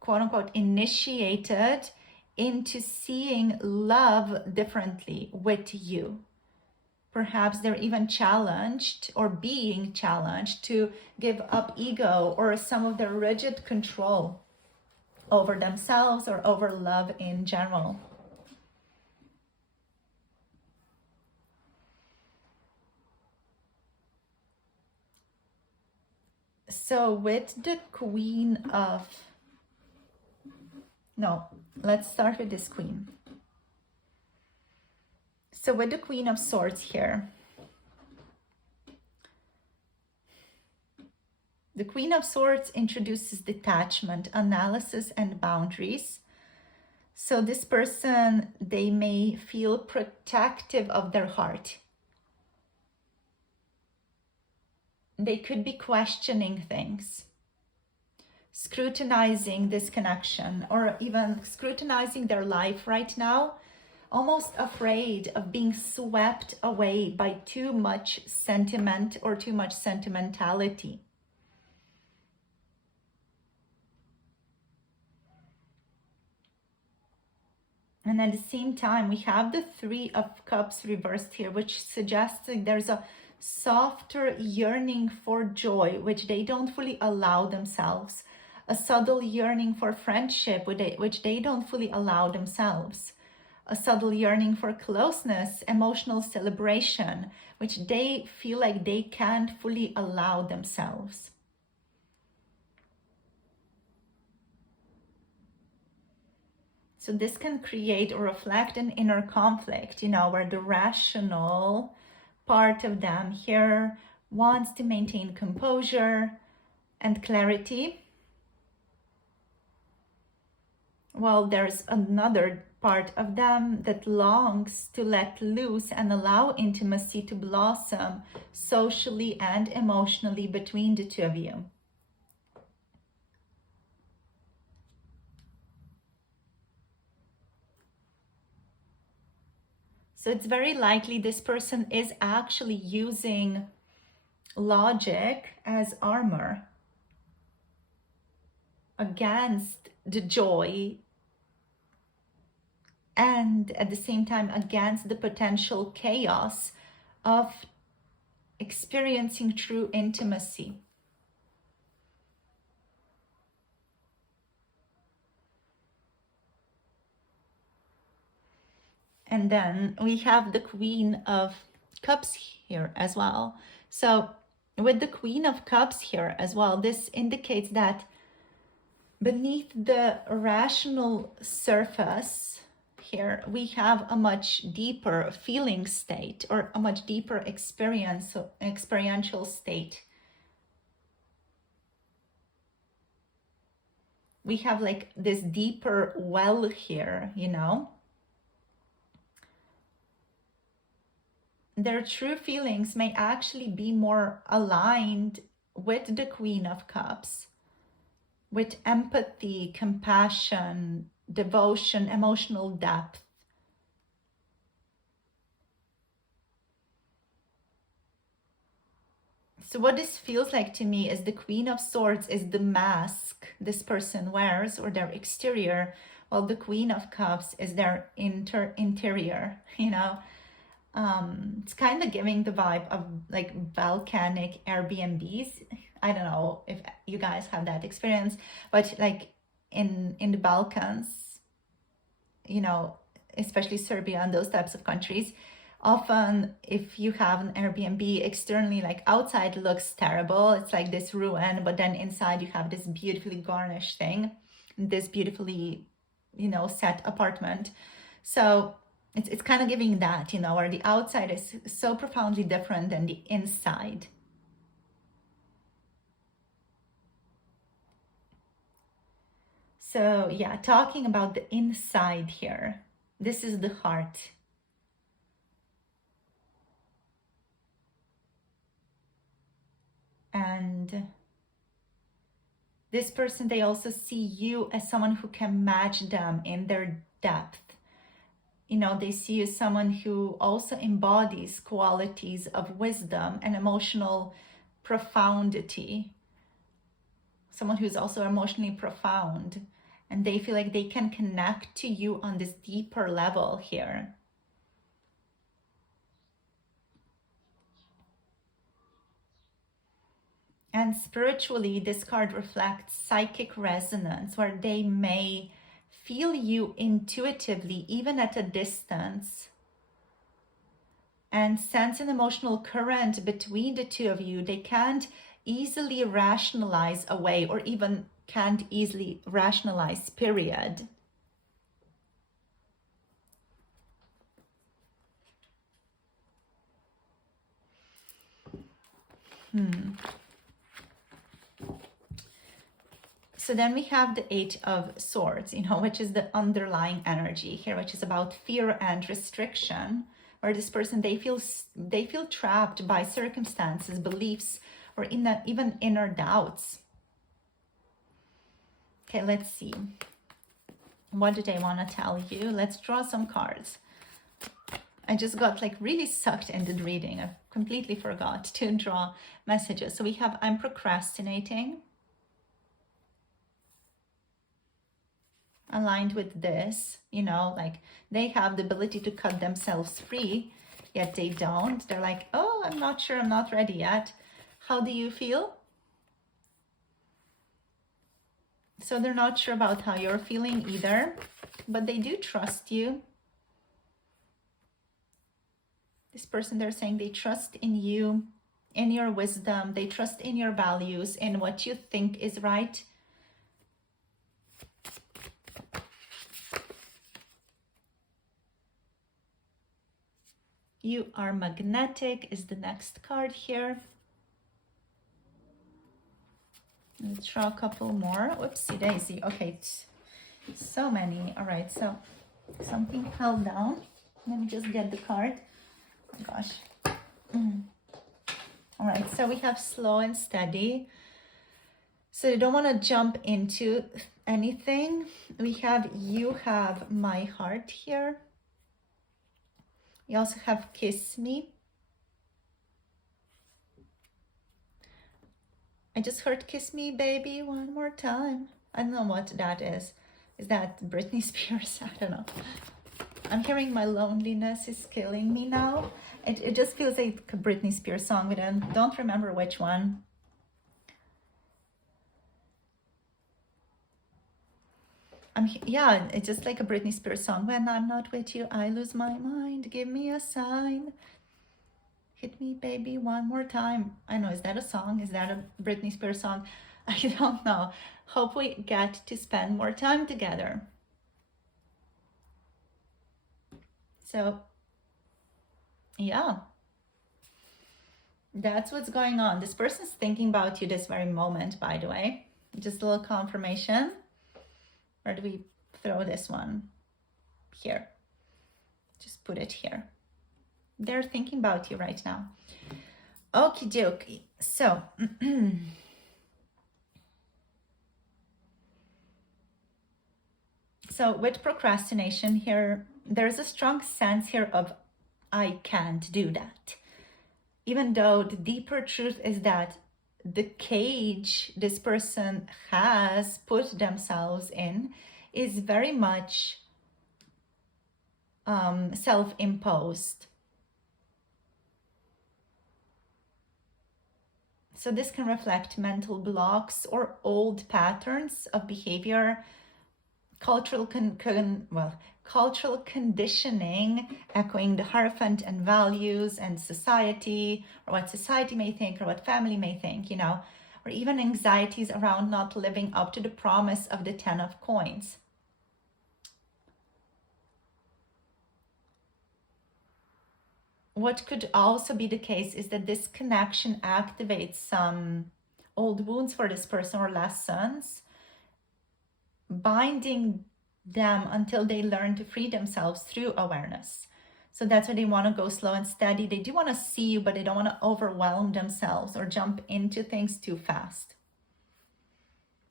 quote unquote, initiated into seeing love differently with you. Perhaps they're even challenged or being challenged to give up ego or some of their rigid control over themselves or over love in general. So with the Queen of... No, let's start with this Queen. So with the Queen of Swords here, the Queen of Swords introduces detachment, analysis, and boundaries. So this person, they may feel protective of their heart. They could be questioning things, scrutinizing this connection, or even scrutinizing their life right now, almost afraid of being swept away by too much sentiment or too much sentimentality. And at the same time, we have the Three of Cups reversed here, which suggests that there's a softer yearning for joy, which they don't fully allow themselves. A subtle yearning for friendship, which they don't fully allow themselves. A subtle yearning for closeness, emotional celebration, which they feel like they can't fully allow themselves. So this can create or reflect an inner conflict, you know, where the rational part of them here wants to maintain composure and clarity, while there's another part of them that longs to let loose and allow intimacy to blossom socially and emotionally between the two of you. So it's very likely this person is actually using logic as armor against the joy, and at the same time against the potential chaos of experiencing true intimacy. And then we have the Queen of Cups here as well. So with the Queen of Cups here as well, this indicates that beneath the rational surface here, we have a much deeper feeling state, or a much deeper experiential state. We have like this deeper well here, you know. Their true feelings may actually be more aligned with the Queen of Cups, with empathy, compassion, devotion, emotional depth. So what this feels like to me is the Queen of Swords is the mask this person wears, or their exterior, while the Queen of Cups is their interior, you know. It's kind of giving the vibe of like volcanic Airbnbs. I don't know if you guys have that experience, but like in the Balkans, you know, especially Serbia and those types of countries, often if you have an Airbnb, externally, like outside looks terrible, it's like this ruin, but then inside you have this beautifully garnished thing, this beautifully, you know, set apartment. So it's kind of giving that, you know, where the outside is so profoundly different than the inside. So yeah, talking about the inside here. This is the heart. And this person, they also see you as someone who can match them in their depth. You know, they see you as someone who also embodies qualities of wisdom and emotional profundity. Someone who's also emotionally profound. And they feel like they can connect to you on this deeper level here. And spiritually, this card reflects psychic resonance, where they may feel you intuitively, even at a distance, and sense an emotional current between the two of you. They can't easily rationalize away, or even can't easily rationalize, period. So then we have the Eight of Swords, you know, which is the underlying energy here, which is about fear and restriction, where this person, they feel trapped by circumstances, beliefs, or even inner doubts. Okay, let's see. What do they want to tell you? Let's draw some cards. I just got like really sucked into the reading. I completely forgot to draw messages. So we have, I'm procrastinating. Aligned with this, you know, like they have the ability to cut themselves free, yet they don't. They're like, oh, I'm not sure, I'm not ready yet. How do you feel? So they're not sure about how you're feeling either, but they do trust you. This person, they're saying they trust in you, in your wisdom, they trust in your values, in what you think is right. You are magnetic is the next card here. Let's draw a couple more. Whoopsie daisy. Okay, so many. All right, so something fell down. Let me just get the card. Oh my gosh. All right, so we have slow and steady. So you don't want to jump into anything. We have, you have my heart here. You also have kiss me. I just heard kiss me, baby, one more time. I don't know what that is. Is that Britney Spears? I don't know. I'm hearing my loneliness is killing me now. It just feels like a Britney Spears song, but I don't remember which one. Yeah, it's just like a Britney Spears song. When I'm not with you, I lose my mind. Give me a sign. Hit me, baby, one more time. I know, is that a song? Is that a Britney Spears song? I don't know. Hope we get to spend more time together. So, yeah. That's what's going on. This person's thinking about you this very moment, by the way. Just a little confirmation. Where do we throw this one? Here. Just put it here. They're thinking about you right now. Okie dokie. So, so with procrastination here, there's a strong sense here of I can't do that. Even though the deeper truth is that the cage this person has put themselves in is very much self-imposed. So this can reflect mental blocks or old patterns of behavior, cultural conditioning, echoing the Hierophant and values and society, or what society may think, or what family may think, you know, or even anxieties around not living up to the promise of the 10 of coins. What could also be the case is that this connection activates some old wounds for this person or lessons. binding them until they learn to free themselves through awareness. So that's why they want to go slow and steady. They do want to see you, but they don't want to overwhelm themselves or jump into things too fast.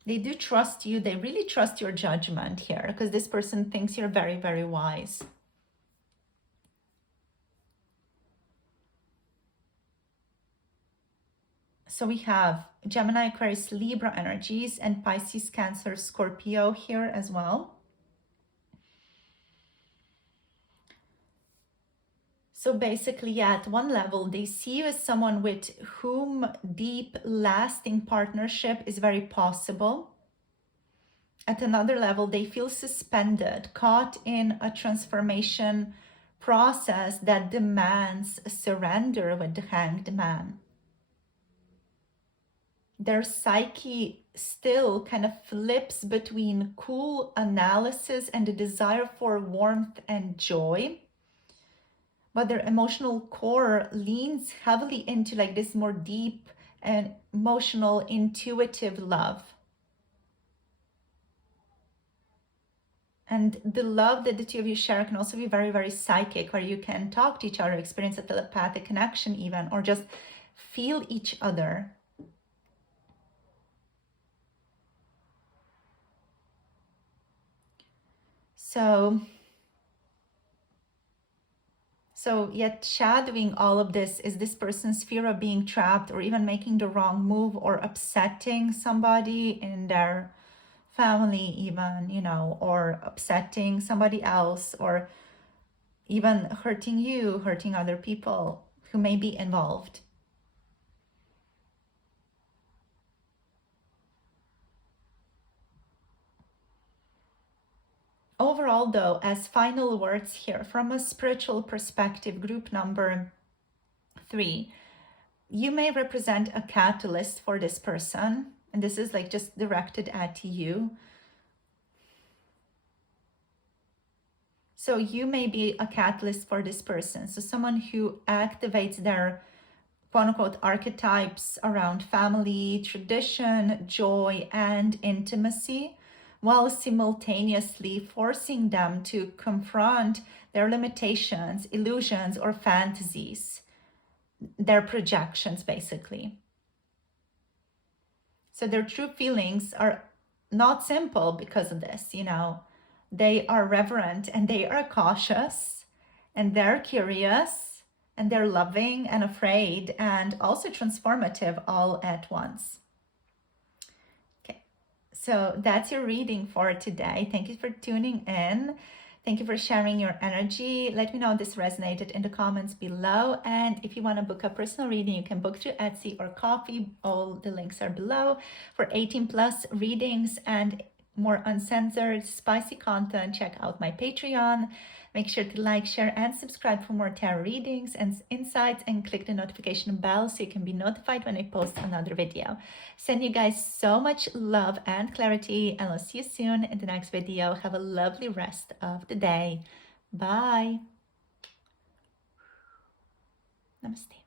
They do trust you. They really trust your judgment here, because this person thinks you're very, very wise. So we have Gemini, Aquarius, Libra energies, and Pisces, Cancer, Scorpio here as well. So basically, yeah, at one level, they see you as someone with whom deep, lasting partnership is very possible. At another level, they feel suspended, caught in a transformation process that demands surrender with the Hanged Man. Their psyche still kind of flips between cool analysis and the desire for warmth and joy. But their emotional core leans heavily into like this more deep and emotional, intuitive love. And the love that the two of you share can also be very, very psychic, where you can talk to each other, experience a telepathic connection even, or just feel each other. So yet shadowing all of this is this person's fear of being trapped, or even making the wrong move, or upsetting somebody in their family even, you know, or upsetting somebody else, or even hurting you, hurting other people who may be involved. Overall, though, as final words here, from a spiritual perspective, group number 3, you may represent a catalyst for this person. And this is like just directed at you. So you may be a catalyst for this person. So someone who activates their quote unquote archetypes around family, tradition, joy, and intimacy, while simultaneously forcing them to confront their limitations, illusions, or fantasies, their projections, basically. So their true feelings are not simple because of this, you know. They are reverent and they are cautious and they're curious and they're loving and afraid and also transformative all at once. Okay, so that's your reading for today. Thank you for tuning in. Thank you for sharing your energy. Let me know if this resonated in the comments below. And if you want to book a personal reading, you can book through Etsy or Ko-fi. All the links are below. For 18+ readings and more uncensored, spicy content, check out my Patreon. Make sure to like, share, and subscribe for more tarot readings and insights, and click the notification bell so you can be notified when I post another video. Send you guys so much love and clarity, and I'll see you soon in the next video. Have a lovely rest of the day. Bye. Namaste.